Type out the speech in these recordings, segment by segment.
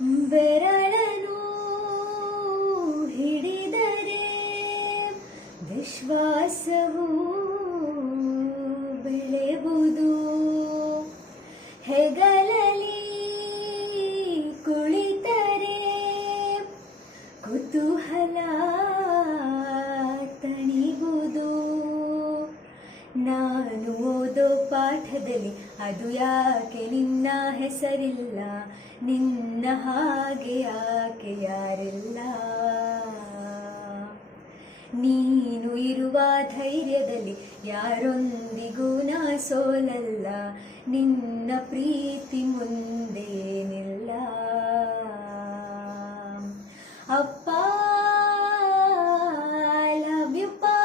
ಬೆರಳನು ಹಿಡಿದರೆ ವಿಶ್ವಾಸವು ಬೆಳೆಬುದು. ಹೆಗಲಲ್ಲಿ ಕುಳಿತರೆ ಕುತೂಹಲ ತಣಿಬುದು. ನಾನು ಓದೋ ಪಾಠದಲ್ಲಿ ಅದು ಯಾಕೆ ನಿನ್ನ ಹೆಸರಿಲ್ಲ, ನಿನ್ನ ಹಾಗೆ ಯಾಕೆ ಯಾರಿಲ್ಲ. ನೀನು ಇರುವ ಧೈರ್ಯದಲ್ಲಿ ಯಾರೊಂದಿಗೂ ನಾ ಸೋಲಲ್ಲ, ನಿನ್ನ ಪ್ರೀತಿ ಮುಂದೇನಿಲ್ಲ. ಅಪ್ಪ ಐ ಲವ್ ಯು ಪಾ,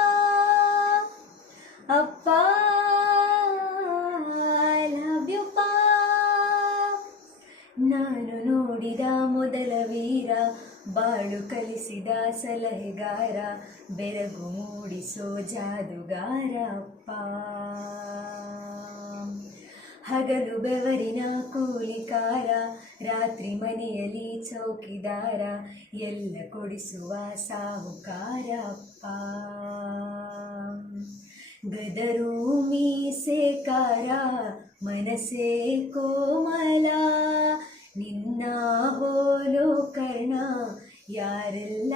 ಅಪ್ಪ ಐ ಲವ್ ಯು ಪಾ. ನಾನು ನೋಡಿದ ಮೊದಲ ವೀರ, ಬಾಳು ಕಲಿಸಿದ ಸಲಹೆಗಾರ, ಬೆರಗು ಮೂಡಿಸೋ ಜಾದುಗಾರ ಅಪ್ಪ. ಹಗಲು ಬೆವರಿನ ಕೂಲಿಕಾರ, ರಾತ್ರಿ ಮನೆಯಲ್ಲಿ ಚೌಕಿದಾರ, ಎಲ್ಲ ಕೊಡಿಸುವ ಸಾಹುಕಾರ ಅಪ್ಪ. ಗದರು ಮೀಸೆಕಾರ, ಮನಸ್ಸೇ ಕೋಮಲ, ನಿನ್ನ ಹೋಲೋ ಕರ್ಣ ಯಾರೆಲ್ಲ.